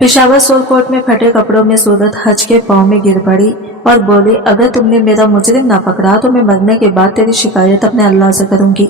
Peshawar soul coat में फटे कपड़ों में सूरत हज के पांव में गिर पड़ी और बोली, अगर तुमने मेरा मुजरिम ना पकड़ा तो मैं मरने के बाद तेरी शिकायत अपने अल्लाह से करूंगी।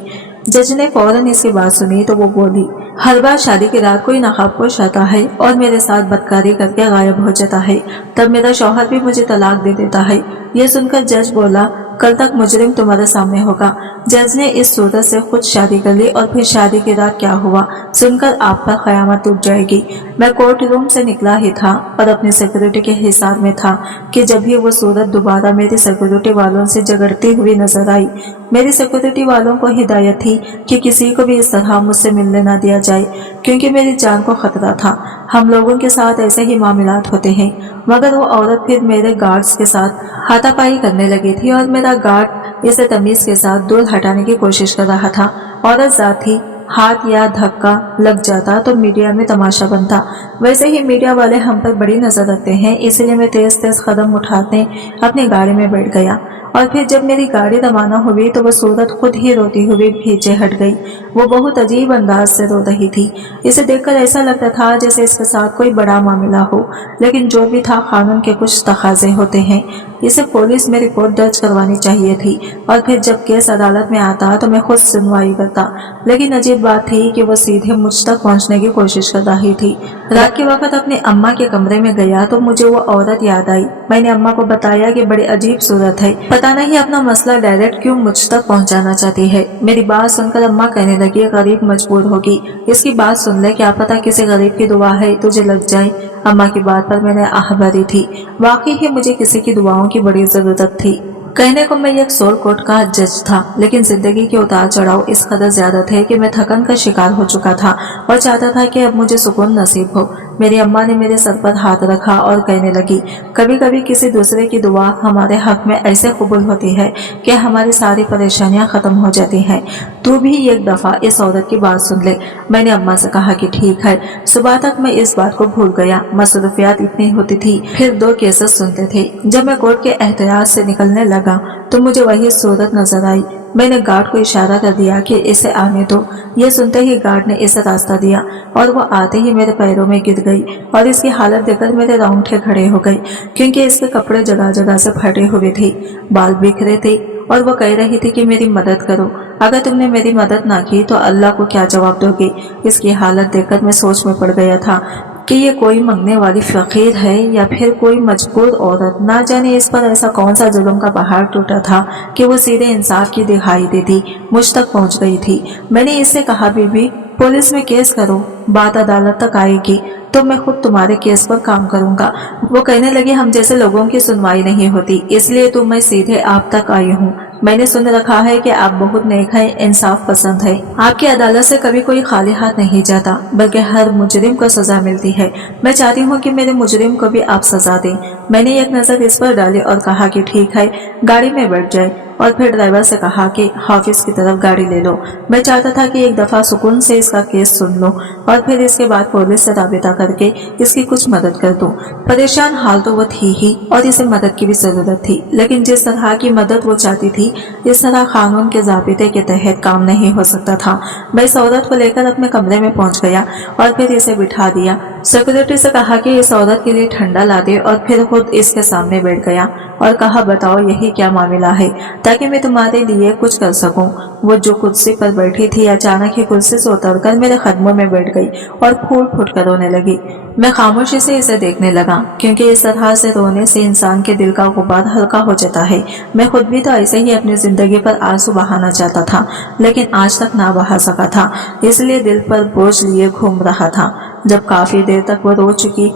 जज ने फौरन इसकी बात सुनी तो वो बोली, हर बार शादी की रात कोई नकाबपोश आता है और मेरे साथ बदकारी करके गायब हो जाता है, तब मेरा शौहर भी मुझे तलाक दे देता है। ये सुनकर जज बोला, कल तक मुजरिम तुम्हारे सामने होगा। जज ने इस सूरत से खुद शादी कर ली और फिर शादी की रात क्या हुआ सुनकर आप पर कयामत टूट जाएगी। मैं कोर्ट रूम से निकला ही था और अपनी सिक्योरिटी के हिसाब में था कि जब भी वो सूरत दोबारा मेरी सिक्योरिटी वालों से झगड़ती हुई नजर आई। मेरी सिक्योरिटी वालों को हिदायत थी कि किसी को भी इस तरह मुझसे मिलने ना दिया जाए, क्योंकि मेरी जान को खतरा था। हम लोगों के साथ ऐसे ही मामलात होते हैं। मगर वो औरत फिर मेरे गार्ड्स के साथ हाथापाई करने लगी थी और मेरा गार्ड इसे तमीज के साथ दूर हटाने की कोशिश कर रहा था। औरत जात ही हाथ या धक्का लग जाता तो मीडिया में तमाशा बनता। वैसे ही मीडिया वाले हम पर बड़ी नजर रखते हैं, इसलिए मैं तेज तेज कदम उठाते अपनी गाड़ी में बैठ गया और फिर जब मेरी गाड़ी रवाना हुई तो वो सूरत खुद ही रोती हुई पीछे हट गई। वो बहुत अजीब अंदाज से रो रही थी। इसे देखकर ऐसा लगता था जैसे इसके साथ कोई बड़ा मामला हो, लेकिन जो भी था कानून के कुछ तकाजे होते हैं। इसे पुलिस में रिपोर्ट दर्ज करवानी चाहिए थी और फिर जब केस अदालत में आता तो मैं खुद सुनवाई करता, लेकिन अजीब बात थी कि वो सीधे मुझ तक पहुंचने की कोशिश कर रही थी। रात के वक्त अपने अम्मा के कमरे में गया तो मुझे वो औरत याद आई। मैंने अम्मा को बताया कि बड़ी अजीब सूरत है, पता नहीं अपना मसला डायरेक्ट क्यों मुझ तक पहुंचाना चाहती है। मेरी बात सुनकर अम्मा कहने लगी, गरीब मजबूर होगी, इसकी बात सुन ले, क्या पता किसी गरीब की दुआ है तुझे लग जाए। अम्मा की बात पर मैंने आह भरी थी। वाकई ही मुझे किसी की दुआओं की बड़ी जरूरत थी। कहने को मैं एक सोल कोर्ट का जज था, लेकिन जिंदगी के उतार चढ़ाव इस कदर ज्यादा थे कि मैं थकन का शिकार हो चुका था और चाहता था कि अब मुझे सुकून नसीब हो। मेरी अम्मा ने मेरे सर पर हाथ रखा और कहने लगी, कभी कभी किसी दूसरे की दुआ हमारे हक में ऐसे कबूल होती है कि हमारी सारी परेशानियां खत्म हो जाती हैं। तू भी एक दफा इस औरत की बात सुन ले। मैंने अम्मा से कहा कि ठीक है। सुबह तक मैं इस बात को भूल गया। मसरूफियात इतनी होती थी, फिर 2 केसेस सुनते थे। जब मैं कोर्ट के एहतियात से निकलने लगा तो मुझे वही सूरत नजर आई। मैंने गार्ड को इशारा कर दिया कि इसे आने दो। ये सुनते ही गार्ड ने इसे रास्ता दिया और वो आते ही मेरे पैरों में गिर गई और इसकी हालत देखकर मेरे रोंगटे खड़े हो गए, क्योंकि इसके कपड़े जगह जगह से फटे हुए थे, बाल बिखरे थे और वो कह रही थी कि मेरी मदद करो। अगर तुमने मेरी मदद ना की तो अल्लाह को क्या जवाब दोगे। इसकी हालत देखकर मैं सोच में पड़ गया था कि ये कोई मंगने वाली फकीर है या फिर कोई मजबूर औरत। ना जाने इस पर ऐसा कौन सा जुल्म का पहाड़ टूटा था कि वो सीधे इंसाफ की दिखाई देती मुझ तक पहुंच गई थी। मैंने इससे कहा, बीबी पुलिस में केस करो, बात अदालत तक आएगी तो मैं खुद तुम्हारे केस पर काम करूंगा। वो कहने लगी, हम जैसे लोगों की सुनवाई नहीं होती, इसलिए तो मैं सीधे आप तक आई हूँ। मैंने सुन रखा है कि आप बहुत नेक हैं, इंसाफ पसंद है। आपकी अदालत से कभी कोई खाली हाथ नहीं जाता, बल्कि हर मुजरिम को सजा मिलती है। मैं चाहती हूँ कि मेरे मुजरिम को भी आप सजा दें। मैंने एक नजर इस पर डाली और कहा कि ठीक है, गाड़ी में बैठ जाए और फिर ड्राइवर से कहा कि ऑफिस की तरफ गाड़ी ले लो। मैं चाहता था कि एक दफा सुकून से इसका केस सुन लो और फिर इसके बाद पुलिस से राबिता करके इसकी कुछ मदद कर दूं। परेशान हाल तो वो थी ही और इसे मदद की भी जरूरत थी, लेकिन जिस तरह की मदद वो चाहती थी इस तरह कानून के ज़ाबिते के तहत काम नहीं हो सकता था। मैं इस औरत को लेकर अपने कमरे में पहुंच गया और फिर इसे बिठा दिया। सिक्योरिटी से कहा कि इस औरत के लिए ठंडा ला दे और फिर खुद इसके सामने बैठ गया और कहा, बताओ यही क्या मामला है ताकि मैं तुम्हारे लिए कुछ कर सकूं। वो जो कुर्सी पर बैठी थी अचानक ही कुर्सी से उतरकर मेरे कदमों में बैठ गई और फूट फूट कर रोने लगी। मैं खामोशी से इसे देखने लगा, क्योंकि इस तरह से रोने से इंसान के दिल का गुबार हल्का हो जाता है। मैं खुद भी तो ऐसे ही अपनी जिंदगी पर आंसू बहाना चाहता था, लेकिन आज तक ना बहा सका था, इसलिए दिल पर बोझ लिए घूम रहा था। जब काफी देर तक वो रो चुकी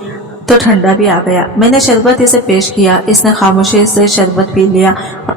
तो ठंडा भी आ गया। मैंने शरबत इसे पेश किया। इसने खामोशी से शरबत पी लिया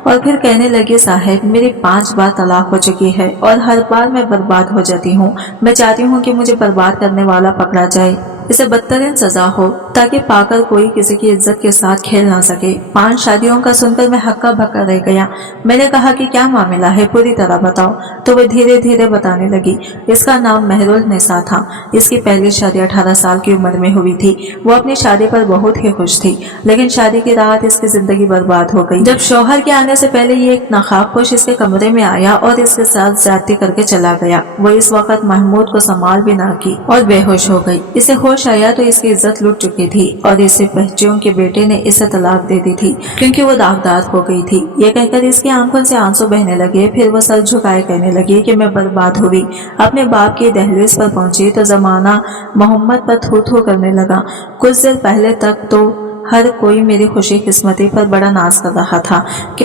और फिर कहने लगी, साहब मेरी 5 बार तलाक हो चुकी है और हर बार मैं बर्बाद हो जाती हूँ। मैं चाहती हूँ कि मुझे बर्बाद करने वाला पकड़ा जाए, इसे बदतरीन सजा हो ताकि पाकर कोई किसी की इज्जत के साथ खेल ना सके। 5 शादियों का सुनकर मैं हक्का बक्का रह गया। मैंने कहा कि क्या मामला है, पूरी तरह बताओ। तो वह धीरे धीरे बताने लगी। इसका नाम महरुल निसा था। इसकी पहली शादी 18 साल की उम्र में हुई थी। वो अपनी शादी पर बहुत ही खुश थी, लेकिन शादी की रात इसकी जिंदगी बर्बाद हो गई। जब शौहर के आने से पहले ये एक नकाबपोश इसके कमरे में आया और इसके साथ ज्यादती करके चला गया। वो इस वक्त महमूद को संभाल भी ना की और बेहोश हो गई। इसे होश आया तो इसकी इज्जत लुट चुकी थी और इससे बच्चियों के बेटे ने इसे तलाक दे दी थी क्योंकि वो दागदार हो गई थी। ये कहकर इसकी आंखों से आंसू बहने लगे। फिर वो सर झुकाए कहने लगी कि मैं बर्बाद हुई। अपने बाप की दहलीज पर पहुंची तो जमाना मोहम्मद पर थू थू करने लगा। कुछ देर पहले तक तो हर कोई मेरी खुशी किस्मती पर बड़ा नाज कर रहा था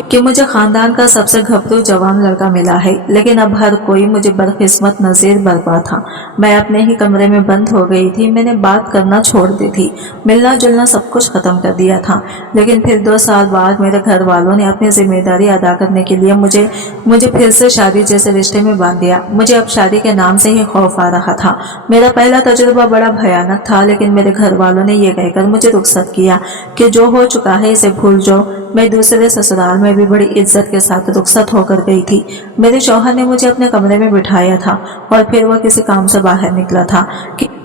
कि मुझे खानदान का सबसे घबरू जवान लड़का मिला है, लेकिन अब हर कोई मुझे बदकिस्मत नजीर बर्बाद था। मैं अपने ही कमरे में बंद हो गई थी। मैंने बात करना छोड़ दी थी, मिलना जुलना सब कुछ खत्म कर दिया था। लेकिन फिर 2 साल बाद मेरे घर वालों ने अपनी जिम्मेदारी अदा करने के लिए मुझे फिर से शादी जैसे रिश्ते में बांध दिया। मुझे अब शादी के नाम से ही खौफ आ रहा था। मेरा पहला तजुर्बा बड़ा भयानक था, लेकिन मेरे घर वालों ने ये कहकर मुझे रुखसत किया कि जो हो चुका है इसे भूल जाओ। मैं दूसरे ससुराल में भी बड़ी इज्जत के साथ रुखसत होकर गई थी। मेरे शौहर ने मुझे अपने कमरे में बिठाया था और फिर वह किसी काम से बाहर निकला था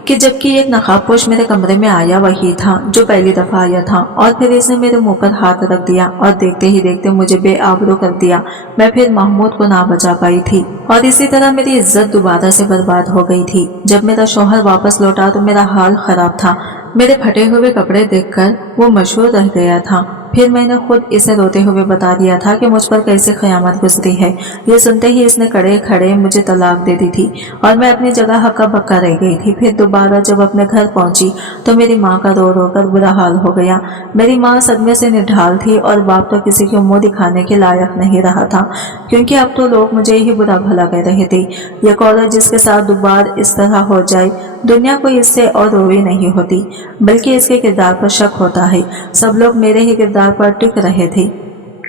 कि जबकि एक नकाबपोश मेरे कमरे में आया वही था जो पहली दफा आया था। और फिर इसने मेरे मुंह पर हाथ रख दिया और देखते ही देखते मुझे बेआबरू कर दिया। मैं फिर महमूद को ना बचा पाई थी और इसी तरह मेरी इज्जत दोबारा से बर्बाद हो गई थी। जब मेरा शौहर वापस लौटा तो मेरा हाल खराब था। मेरे फटे हुए कपड़े देखकर वो मशहूर रह गया था। फिर मैंने खुद इसे रोते हुए बता दिया था कि मुझ पर कैसे क़यामत गुजरी है। ये सुनते ही इसने कड़े खड़े मुझे तलाक दे दी थी और मैं अपनी जगह हक्का बक्का रह गई थी। फिर दोबारा जब अपने घर पहुंची तो मेरी माँ का रो रो कर बुरा हाल हो गया। मेरी माँ सदमे से निढाल थी और बाप तो किसी को मुंह दिखाने के लायक नहीं रहा था, क्योंकि अब तो लोग मुझे ही बुरा भला कह रहे थे। एक औरत जिसके साथ दोबारा इस तरह हो जाए, दुनिया को इससे और रोवी नहीं होती, बल्कि इसके किरदार पर शक होता है। सब लोग मेरे ही किरदार पर टिक रहे थे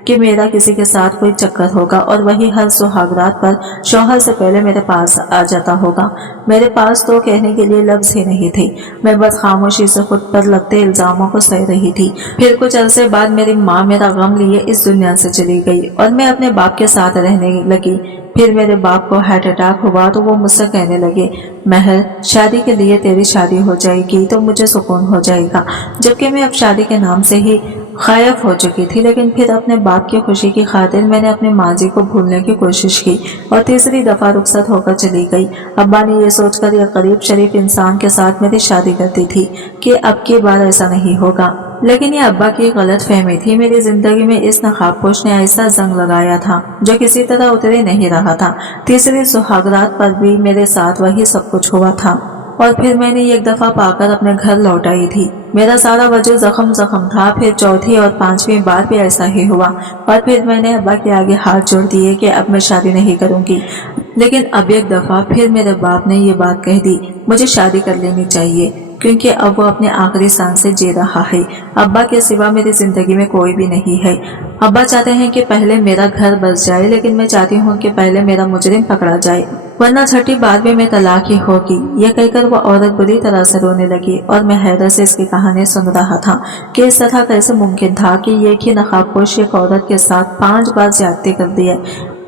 कि मेरा किसी के साथ कोई चक्कर होगा और वही हर सुहागरात पर शौहर से पहले मेरे पास आ जाता होगा। मेरे पास तो कहने के लिए लफ्ज ही नहीं थे। मैं बस खामोशी से खुद पर लगते इल्जामों को सह रही थी। फिर कुछ अरसे बाद मेरी माँ मेरा गम लिए इस दुनिया से चली गई और मैं अपने बाप के साथ रहने लगी। फिर मेरे बाप को हार्ट अटैक हुआ तो वो मुझसे कहने लगे, महर, शादी के लिए तेरी शादी हो जाएगी तो मुझे सुकून हो जाएगा। जबकि मैं अब शादी के नाम से ही गायब हो चुकी थी। लेकिन फिर अपने बाप की खुशी की खातिर मैंने अपने माँ जी को भूलने की कोशिश की और तीसरी दफा रुखसत होकर चली गई। अब्बा ने यह सोचकर एक गरीब शरीफ इंसान के साथ मेरी शादी कर दी थी कि अब की बार ऐसा नहीं होगा, लेकिन ये अब्बा की गलत फहमी थी। मेरी जिंदगी में इस नकाबपोश ने ऐसा जंग लगाया था जो किसी तरह उतरे नहीं रहा था। तीसरी सुहागरात पर भी मेरे साथ वही सब कुछ हुआ था और फिर मैंने एक दफा पाकर अपने घर लौट आई थी। मेरा सारा वजूद जख्म था। फिर चौथी और 5वीं बार भी ऐसा ही हुआ और फिर मैंने अब्बा के आगे हाथ जोड़ दिए कि अब मैं शादी नहीं करूंगी। लेकिन अब एक दफा फिर मेरे बाप ने ये बात कह दी, मुझे शादी कर लेनी चाहिए क्योंकि अब वो अपने आखिरी सांस से जी रहा है। अब्बा के सिवा मेरी जिंदगी में कोई भी नहीं है। अब्बा चाहते हैं कि पहले मेरा घर बस जाए, लेकिन मैं चाहती हूँ कि पहले मेरा मुजरिम पकड़ा जाए, वरना छठी बार भी मैं तलाक ही होगी। यह कहकर वो औरत बुरी तरह से रोने लगी और मैं हैरत से इसकी कहानी सुन रहा था कि इस तरह कैसे मुमकिन था कि एक ही नकाबपोश एक औरत के साथ 5 बार ज्यादती कर दी है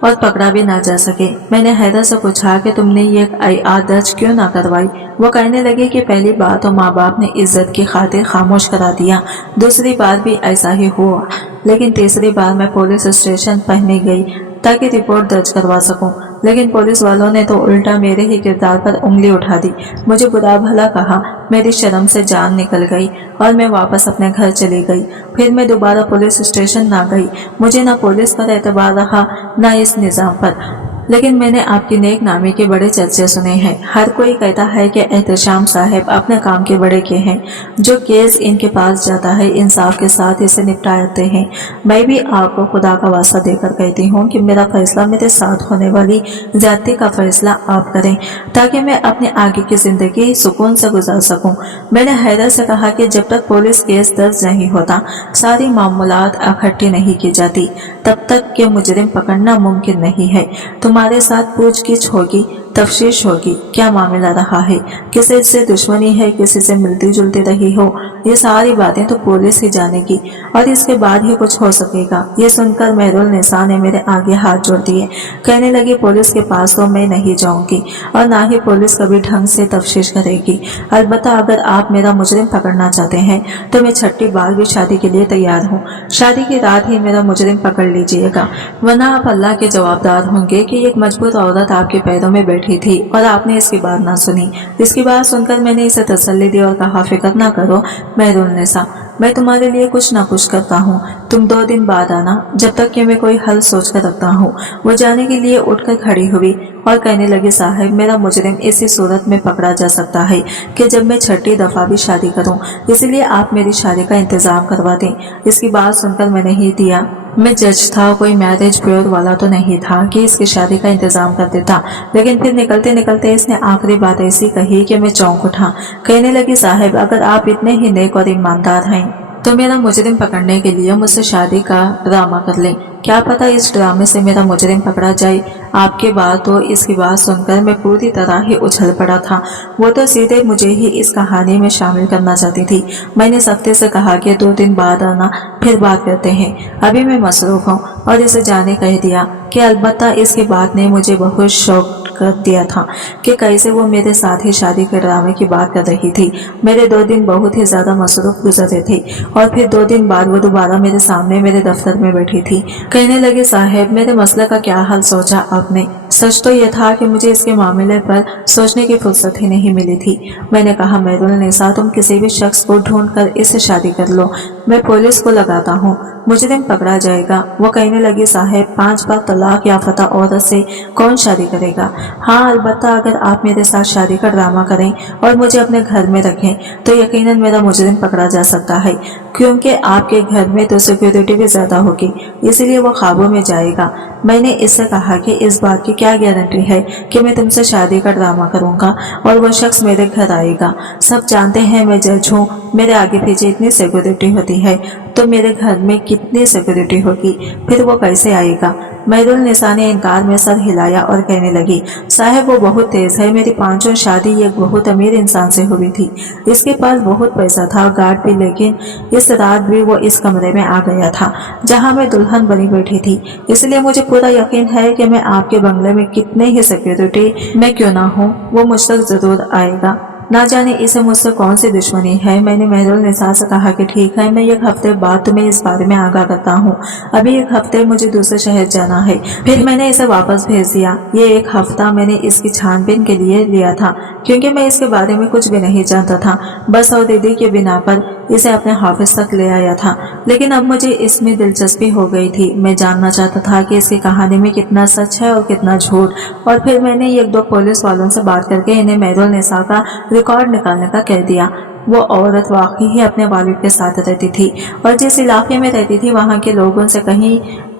और पकड़ा भी ना जा सके। मैंने हैदर से पूछा कि तुमने ये आई दर्ज क्यों ना करवाई। वो कहने लगे कि पहली बार तो माँ बाप ने इज्जत की खातिर खामोश करा दिया, दूसरी बार भी ऐसा ही हुआ, लेकिन तीसरी बार मैं पुलिस स्टेशन पहुंच गई ताकि रिपोर्ट दर्ज करवा सकूं। लेकिन पुलिस वालों ने तो उल्टा मेरे ही किरदार पर उंगली उठा दी, मुझे बुरा भला कहा। मेरी शर्म से जान निकल गई और मैं वापस अपने घर चली गई। फिर मैं दोबारा पुलिस स्टेशन ना गई। मुझे ना पुलिस पर एतबार रहा ना इस निज़ाम पर। लेकिन मैंने आपकी नेक नामी के बड़े चर्चे सुने हैं। हर कोई कहता है कि एहतशाम साहब अपने काम के बड़े के हैं। जो केस इनके पास जाता है इंसाफ के साथ इसे निपटाते हैं। मैं भी आपको खुदा का वास्ता देकर कहती हूँ कि मेरा फैसला, मेरे साथ होने वाली ज्यादती का फैसला आप करें ताकि मैं अपने आगे की जिंदगी सुकून से गुजार सकूं। मैंने हैदर से कहा कि जब तक पुलिस केस दर्ज नहीं होता, सारी मामूलात इकट्ठी नहीं की जाती, तब तक के मुजरिम पकड़ना मुमकिन नहीं है। तुम्हारे साथ पूछगिछ होगी तफ्तीश होगी, क्या मामला रहा है, किसी से दुश्मनी है, किसी से मिलती जुलती रही हो, ये सारी बातें तो पुलिस ही जानेगी और इसके बाद ही कुछ हो सकेगा। ये सुनकर मेहरुलनिसा ने मेरे आगे हाथ जोड़ दिए। कहने लगी, पुलिस के पास तो मैं नहीं जाऊंगी और ना ही पुलिस कभी ढंग से तफ्तीश करेगी। अलबत्ता अगर आप मेरा मुजरिम पकड़ना चाहते हैं तो मैं छठी बार भी शादी के लिए तैयार हूँ। शादी की रात ही मेरा मुजरिम पकड़ लीजिएगा, वरना आप अल्लाह के जवाबदार होंगे कि एक मजबूत औरत आपके पैरों में बैठी थी और आपने इसकी बात ना सुनी। इसकी बात सुनकर मैंने इसे तसल्ली दी और कहा, फिक्र ना करो मेहरुलनिसा, मैं तुम्हारे लिए कुछ ना कुछ करता हूँ। तुम 2 दिन बाद आना, जब तक कि मैं कोई हल सोच कर रखता हूँ। वो जाने के लिए उठकर खड़ी हुई और कहने लगी, साहब मेरा मुजरिम इसी सूरत में पकड़ा जा सकता है कि जब मैं छठी दफा भी शादी करूँ, इसलिए आप मेरी शादी का इंतजाम करवा दें। इसकी बात सुनकर मैंने ही दिया, मैं जज था, कोई मैरिज ब्यूरो वाला तो नहीं था कि इसकी शादी का इंतजाम कर देता। लेकिन फिर निकलते निकलते इसने आखिरी बात ऐसी कही कि मैं चौंक उठा। कहने लगी, साहब अगर आप इतने ही नेक और ईमानदार हैं तो मेरा मुजरिम पकड़ने के लिए मुझसे शादी का ड्रामा कर लें। क्या पता इस ड्रामे से मेरा मुजरिम पकड़ा जाए। आपके बाद तो इसकी बात सुनकर मैं पूरी तरह ही उछल पड़ा था। वो तो सीधे मुझे ही इस कहानी में शामिल करना चाहती थी। मैंने सख्ती से कहा कि 2 दिन बाद आना, फिर बात करते हैं, अभी मैं मसरूफ हूँ, और इसे जाने कह दिया कि अलबत्ता इसकी बात ने मुझे बहुत शौक कर दिया था कि कैसे वो मेरे साथ ही शादी के ड्रामे की बात कर रही थी। मेरे 2 दिन बहुत ही ज्यादा मसरूफ गुजरे थे और फिर 2 दिन बाद वो दोबारा मेरे सामने मेरे दफ्तर में बैठी थी। कहने लगे, साहब मेरे मसले का क्या हल सोचा आपने? सच तो यह था कि मुझे इसके मामले पर सोचने की फुर्सत ही नहीं मिली थी। मैंने कहा, मेहरुलनिसा तुम किसी भी शख्स को ढूंढ कर इससे शादी कर लो, मैं पुलिस को लगाता हूँ, मुजरिम पकड़ा जाएगा। वो कहने लगी, साहब 5 बार तलाक याफ्ता औरत से कौन शादी करेगा? हाँ, अलबत्ता अगर आप मेरे साथ शादी का ड्रामा करें और मुझे अपने घर में रखें तो यकीनन मेरा मुजरिम पकड़ा जा सकता है, क्योंकि आपके घर में तो सिक्योरिटी भी ज्यादा होगी, इसलिए वो ख्वाबों में जाएगा। मैंने इससे कहा कि इस बात की क्या गारंटी है कि मैं तुमसे शादी का ड्रामा करूंगा और वो शख्स मेरे घर आएगा। सब जानते हैं मैं जज हूँ, मेरे आगे पीछे इतनी सिक्योरिटी होती है, तो मेरे घर में कितनी सिक्योरिटी होगी, फिर वो कैसे आएगा? मेहरुलनिसा ने इनकार में सर हिलाया और कहने लगी, साहब वो बहुत तेज है, मेरी 5वीं शादी एक बहुत अमीर इंसान से हुई थी, इसके पास बहुत पैसा था, गार्ड भी, लेकिन इस रात भी वो इस कमरे में आ गया था जहां मैं दुल्हन बनी बैठी थी। इसलिए मुझे पूरा यकीन है कि मैं आपके बंगले में कितने ही सिक्योरिटी मैं क्यों ना हूँ, वो मुझ तक जरूर आएगा। ना जाने इसे मुझसे कौन सी दुश्मनी है। मैंने मेहरुलनिसा से कहा कि ठीक है, मैं 1 हफ्ते बाद तुम्हें इस बारे में आगाह करता हूँ। अभी 1 हफ्ते मुझे दूसरे शहर जाना है। फिर मैंने इसे वापस भेज दिया। ये 1 हफ्ता मैंने इसकी छानबीन के लिए लिया था, क्योंकि मैं इसके बारे में कुछ भी नहीं जानता था। बस और दीदी के बिना पर इसे अपने हाफिज तक ले आया था, लेकिन अब मुझे इसमें दिलचस्पी हो गई थी। मैं जानना चाहता था कि इसकी कहानी में कितना सच है और कितना झूठ। और फिर मैंने 1-2 पुलिस वालों से बात करके इन्हें मेहरुलनिसा का रिकॉर्ड निकालने का कह दिया। वो औरत वाकई ही अपने वालिद के साथ रहती थी और जिस इलाके में रहती थी वहाँ के लोगों से कहीं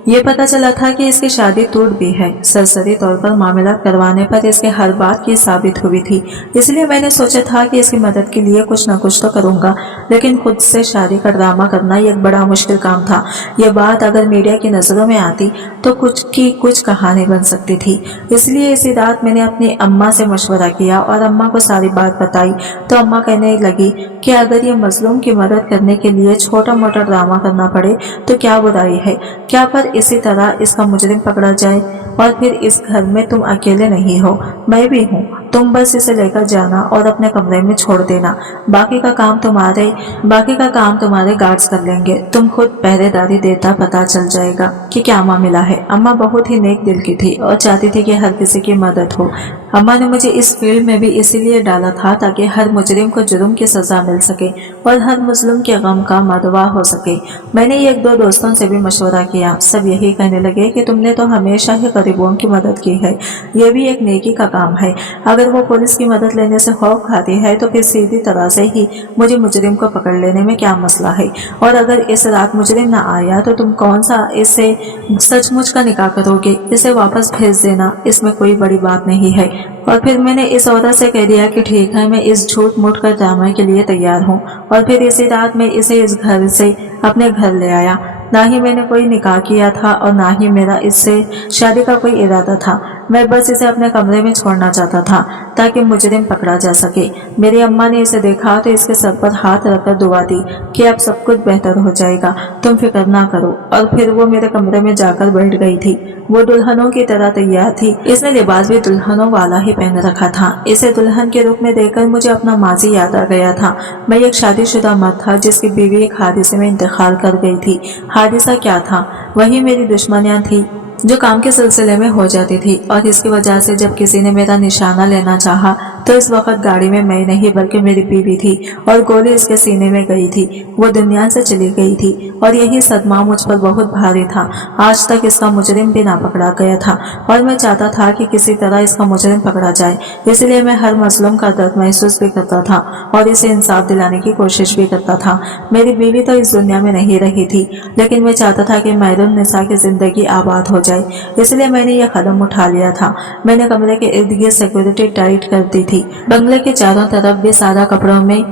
ये पता चला था कि इसकी शादी टूट भी है। सरसरी तौर पर मामला करवाने पर इसके हर बात की साबित हुई थी, इसलिए मैंने सोचा था कि इसकी मदद के लिए कुछ न कुछ तो करूंगा, लेकिन खुद से शादी का ड्रामा करना एक बड़ा मुश्किल काम था। यह बात अगर मीडिया की नजरों में आती तो कुछ कहानी बन सकती थी। इसलिए इसी रात मैंने अपनी अम्मा से मशवरा किया और अम्मा को सारी बात बताई तो अम्मा कहने लगी कि अगर ये मजलूम की मदद करने के लिए छोटा मोटा ड्रामा करना पड़े तो क्या बुराई है, क्या पर इसी तरह इसका मुजरिम पकड़ा जाए। और फिर इस घर में तुम अकेले नहीं हो, मैं भी हूँ। तुम बस इसे लेकर जाना और अपने कमरे में छोड़ देना, बाकी का काम तुम्हारे गार्ड्स कर लेंगे। तुम खुद पहरेदारी देता पता चल जाएगा कि क्या मामला है। अम्मा बहुत ही नेक दिल की थी और चाहती थी कि हर किसी की मदद हो। अम्मा ने मुझे इस फील्ड में भी इसीलिए डाला था ताकि हर मुजरिम को जुर्म की सजा मिल सके और हर मुस्लिम के गम का मदवा हो सके। मैंने 1-2 दोस्तों से भी मशवरा किया, सब यही कहने लगे कि तुमने तो हमेशा ही गरीबों की मदद की है, यह भी एक नेकी का काम है। अगर वो पुलिस की मदद लेने से खौफ खाती है तो फिर सीधी तरह से ही मुझे मुजरिम को पकड़ लेने में क्या मसला है। और अगर इस रात मुजरिम न आया तो तुम कौन सा इससे सचमुच का निकाह करोगे, इसे वापस भेज देना, इसमें कोई बड़ी बात नहीं है। और फिर मैंने इस औरत से कह दिया कि ठीक है, मैं इस झूठ मूठ कर ड्रामे के लिए तैयार हूँ। और फिर इसी रात मैं इसे इस घर से अपने घर ले आया। ना ही मैंने कोई निकाह किया था और ना ही मेरा इससे शादी का कोई इरादा था। मैं बस इसे अपने कमरे में छोड़ना चाहता था ताकि मुजरिम पकड़ा जा सके। मेरी अम्मा ने इसे देखा तो इसके सर पर हाथ रखकर दुआ दी कि अब सब कुछ बेहतर हो जाएगा, तुम फिक्र ना करो। और फिर वो मेरे कमरे में जाकर बैठ गई थी। वो दुल्हनों की तरह तैयार थी। इसने लिबास भी दुल्हनों वाला ही पहन रखा था। इसे दुल्हन के रूप में देखकर मुझे अपना माजी याद आ गया था। मैं एक शादीशुदा मर्द था जिसकी बीवी एक हादसे में इंतकाल कर गई थी। हादसा क्या था? वही मेरी दुश्मनियां थी जो काम के सिलसिले में हो जाती थी, और इसकी वजह से जब किसी ने मेरा निशाना लेना चाहा तो इस वक्त गाड़ी में मैं नहीं बल्कि मेरी बीवी थी और गोली इसके सीने में गई थी। वो दुनिया से चली गई थी और यही सदमा मुझ पर बहुत भारी था। आज तक इसका मुजरिम भी ना पकड़ा गया था और मैं चाहता था कि किसी तरह इसका मुजरिम पकड़ा जाए। इसलिए मैं हर मजलूम का दर्द महसूस भी करता था और इसे इंसाफ दिलाने की कोशिश भी करता था। मेरी बीवी तो इस दुनिया में नहीं रही थी, लेकिन मैं चाहता था कि महरून निसा की जिंदगी आबाद हो जाए। इसलिए मैंने यह कदम उठा लिया था। मैंने कमरे के इर्द गिर्द सिक्योरिटी टाइट कर दी थी। बंगले के चारों तरफ भी सादा कपड़ों में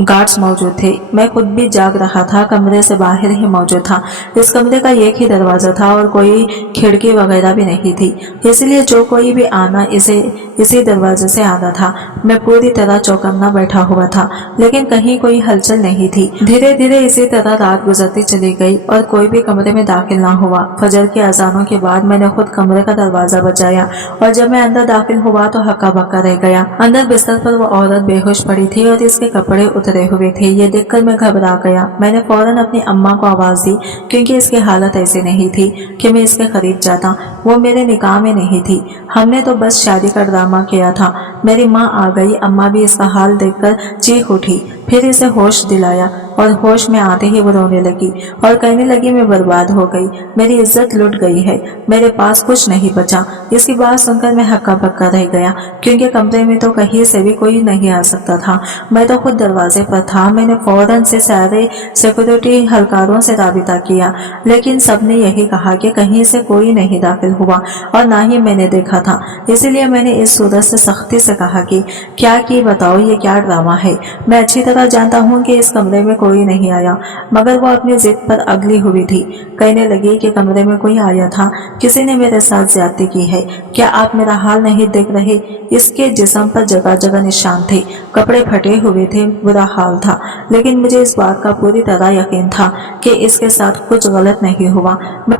गार्ड्स मौजूद थे। मैं खुद भी जाग रहा था, कमरे से बाहर ही मौजूद था। इस कमरे का एक ही दरवाजा था और कोई खिड़की वगैरह भी नहीं थी, इसलिए जो कोई भी आना इसी दरवाजे से आना था। मैं पूरी तरह चौकन्ना बैठा हुआ था, लेकिन कहीं कोई हलचल नहीं थी। धीरे धीरे इसी तरह रात गुजरती चली गई और कोई भी कमरे में दाखिल ना हुआ। फजर की अजानों के बाद मैंने खुद कमरे का दरवाजा बजाया और जब मैं अंदर दाखिल हुआ तो हक्का बक्का रह गया। अंदर बिस्तर पर वो औरत बेहोश पड़ी थी और इसके कपड़े उतरे हुए थे। ये देखकर मैं घबरा गया। मैंने फौरन अपनी अम्मा को आवाज दी, क्योंकि इसकी हालत ऐसी नहीं थी कि मैं इसके करीब जाता। वो मेरे निकाह में नहीं थी, हमने तो बस शादी का ड्रामा किया था। मेरी माँ आ गई। अम्मा भी इसका हाल देखकर चीख उठी। फिर इसे होश दिलाया और होश में आते ही वो रोने लगी और कहने लगी, मैं बर्बाद हो गई, मेरी इज्जत लुट गई है, मेरे पास कुछ नहीं बचा। इसकी बात सुनकर मैं हक्का बक्का रह गया, क्योंकि कमरे में तो कहीं से भी कोई नहीं आ सकता था। मैं तो खुद दरवाजे पर था। मैंने फौरन से सारे सिक्योरिटी हलकारों से राबिता किया, लेकिन सबने यही कहा कि कहीं से कोई नहीं दाखिल हुआ और ना ही मैंने देखा था। इसलिए मैंने इस सूरत से सख्ती से कहा कि क्या की बताओ, ये क्या ड्रामा है? मैं अच्छी तरह जानता हूँ कि इस कमरे में कोई नहीं आया, मगर वो अपनी जिद पर अगली हुई थी। कहने लगी कि कमरे में कोई आया था, किसी ने मेरे साथ ज्यादती की है। क्या आप मेरा हाल नहीं देख रहे? इसके जिस्म पर जगह जगह निशान थे, कपड़े फटे हुए थे, बुरा हाल था, लेकिन मुझे इस बात का पूरी तरह यकीन था कि इसके साथ कुछ गलत नहीं हुआ।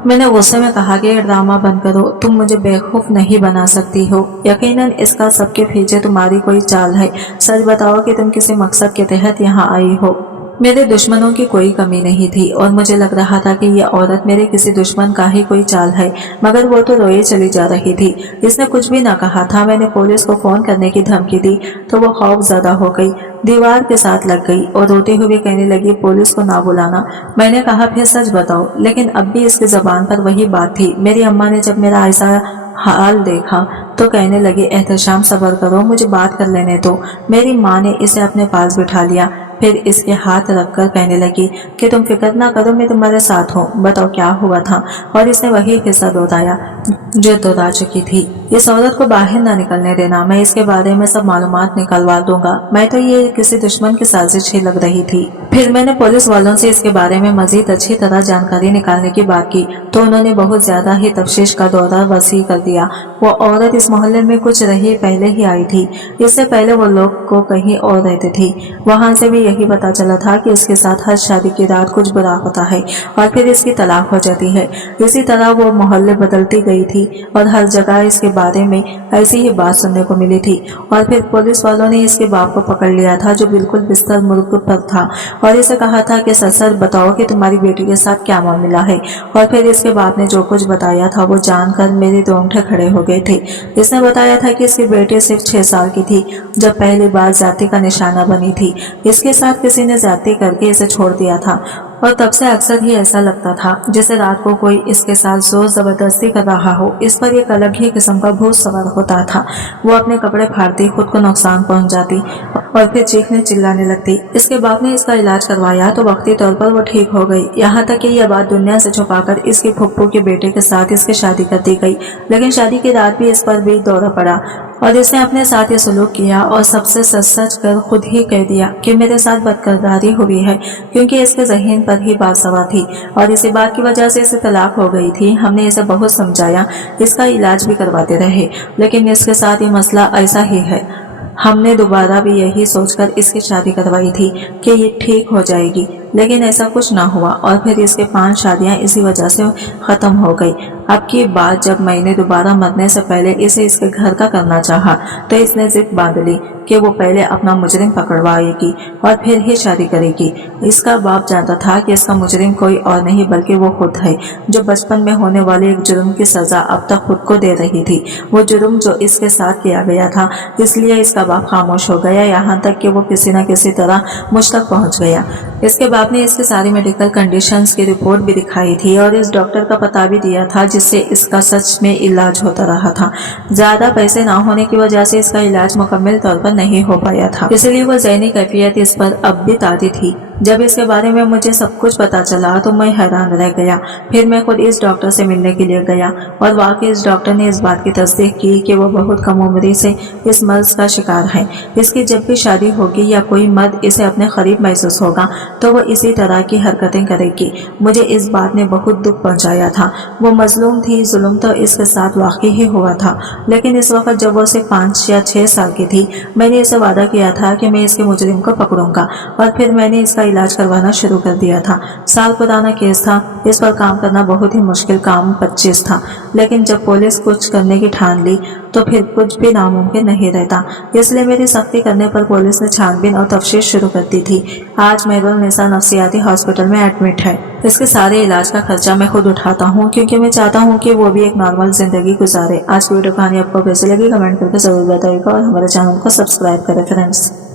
मैंने गुस्से में कहा कि ड्रामा बंद करो, तुम मुझे बेवकूफ नहीं बना सकती हो। यकीनन इसका सबके पीछे तुम्हारी कोई चाल है। सच बताओ कि तुम किसी मकसद के तहत यहाँ आई हो। मेरे दुश्मनों की कोई कमी नहीं थी और मुझे लग रहा था कि यह औरत मेरे किसी दुश्मन का ही कोई चाल है, मगर वो तो रोए चली जा रही थी। इसने कुछ भी ना कहा था। मैंने पुलिस को फोन करने की धमकी दी तो वो खौफजदा हो गई, दीवार के साथ लग गई और रोते हुए कहने लगी, पुलिस को ना बुलाना। मैंने कहा, फिर सच बताओ, लेकिन अब भी इसकी जबान पर वही बात थी। मेरी अम्मा ने जब मेरा ऐसा हाल देखा तो कहने लगी, एहतशाम सब्र करो, मुझे बात कर लेने दो। मेरी माँ ने इसे अपने पास बिठा लिया, फिर इसके हाथ रखकर कहने लगी कि तुम फिक्र ना करो, मैं तुम्हारे साथ हूँ, बताओ क्या हुआ था। और इसने वही किस्सा दोहराया जो दोहरा चुकी थी। इस औरत को बाहर ना निकलने देना, मैं इसके बारे में सब मालूमात निकलवा दूंगा। मैं तो ये किसी दुश्मन की साजिश ही लग रही थी। फिर मैंने पुलिस वालों से इसके बारे में मजीद अच्छी तरह जानकारी निकालने की बात की तो उन्होंने बहुत ज्यादा ही तफ्तीश का दौरा वसी कर दिया। वो औरत इस मोहल्ले में कुछ रही पहले ही आई थी। इससे पहले वो लोग को कहीं और रहती थी। वहां से भी यही पता चला था कि इसके साथ हर शादी की रात कुछ बुरा होता है और फिर इसकी तलाक हो जाती है। इसी तरह वो मोहल्ले बदलती गई थी और हर जगह इसके बारे में ऐसी ही बात सुनने को मिली थी। और फिर पुलिस वालों ने इसके बाप को पकड़ लिया था, जो बिल्कुल बिस्तर मुर्ग पर था, और इसे कहा था कि सच बताओ कि तुम्हारी बेटी के साथ क्या मामला है। और फिर इसके बाप ने जो कुछ बताया था वो जानकर मेरे रोंगटे खड़े हो गए थे। इसने बताया था कि इसकी बेटी सिर्फ 6 साल की थी जब पहली बार जाति का निशाना बनी थी। इसके साथ किसी ने जाति करके इसे छोड़ दिया था और तब से अक्सर ही ऐसा लगता था जैसे रात को कोई इसके साथ जोर जबरदस्ती कर रहा हो। इस पर एक अलग ही किस्म का भूत सवार होता था। वो अपने कपड़े फाड़ती, खुद को नुकसान पहुंचाती और फिर चीखने चिल्लाने लगती। इसके बाप ने इसका इलाज करवाया तो वक्ती तौर पर वो ठीक हो गई। यहाँ तक कि यह बात दुनिया से छुपाकर इसकी फुप्पू के बेटे के साथ इसकी शादी कर दी गई। लेकिन शादी की रात भी इस पर भी दौरा पड़ा। और इसने अपने साथ ये सलूक किया और सबसे सच सच कर खुद ही कह दिया कि मेरे साथ बदकिरदारी हुई है, क्योंकि इसके ज़हन पर ही बात सवार थी और इसी बात की वजह से इसे तलाक हो गई थी। हमने इसे बहुत समझाया, इसका इलाज भी करवाते रहे, लेकिन इसके साथ ये मसला ऐसा ही है। हमने दोबारा भी यही सोचकर इसकी शादी करवाई थी कि ये ठीक हो जाएगी, लेकिन ऐसा कुछ ना हुआ और फिर इसके 5 शादियां इसी वजह से ख़त्म हो गई। अब की बात जब मैंने दोबारा मरने से पहले इसे इसके घर का करना चाहा तो इसने जिद बांध ली कि वो पहले अपना मुजरिम पकड़वाएगी और फिर ही शादी करेगी। इसका बाप जानता था कि इसका मुजरिम कोई और नहीं बल्कि वो खुद है, जो बचपन में होने वाले एक जुर्म की सज़ा अब तक खुद को दे रही थी। वो जुर्म जो इसके साथ किया गया था, इसलिए इसका बाप खामोश हो गया, यहाँ तक कि वो किसी न किसी तरह मुझ तक पहुँच गया। इसके बाप ने इसके सारी मेडिकल कंडीशंस की रिपोर्ट भी दिखाई थी और इस डॉक्टर का पता भी दिया था जिससे इसका सच में इलाज होता रहा था। ज़्यादा पैसे ना होने की वजह से इसका इलाज मुकम्मल तौर पर नहीं हो पाया था, इसलिए वो ज़हनी कैफियत इस पर अब भी ताज़ी थी। जब इसके बारे में मुझे सब कुछ पता चला तो मैं हैरान रह गया। फिर मैं खुद इस डॉक्टर से मिलने के लिए गया और वाकई इस डॉक्टर ने इस बात की तस्दीक की कि वो बहुत कम उम्र से इस मर्ज का शिकार है। इसकी जब भी शादी होगी या कोई मर्द इसे अपने करीब महसूस होगा तो वो इसी तरह की हरकतें करेगी। मुझे इस बात ने बहुत दुख पहुंचाया था। वो मजलूम थी, जुल्म तो इसके साथ वाकई ही हुआ था, लेकिन इस वक्त जब वो सिर्फ 5 या 6 साल की थी, मैंने इसे वादा किया था कि मैं इसके मुजरिम को पकड़ूंगा और फिर मैंने इसका इलाज करवाना शुरू कर दिया था। साल पुराना केस था, इस पर काम करना बहुत ही मुश्किल काम 25 था, लेकिन जब पुलिस कुछ करने की ठान ली तो फिर कुछ भी नामुमकिन नहीं रहता। इसलिए मेरी सख्ती करने पर पुलिस ने छानबीन और तफ्तीश शुरू कर दी थी। आज मेहरुल निसा नफ्सियाती हॉस्पिटल में एडमिट है। इसके सारे इलाज का खर्चा मैं खुद उठाता हूँ, क्योंकि मैं चाहता हूँ कि वो भी एक नॉर्मल जिंदगी गुजारे। आज की वीडियो कहानी आपको कैसी लगी कमेंट करके जरूर बताइएगा और हमारे चैनल को सब्सक्राइब करें फ्रेंड्स।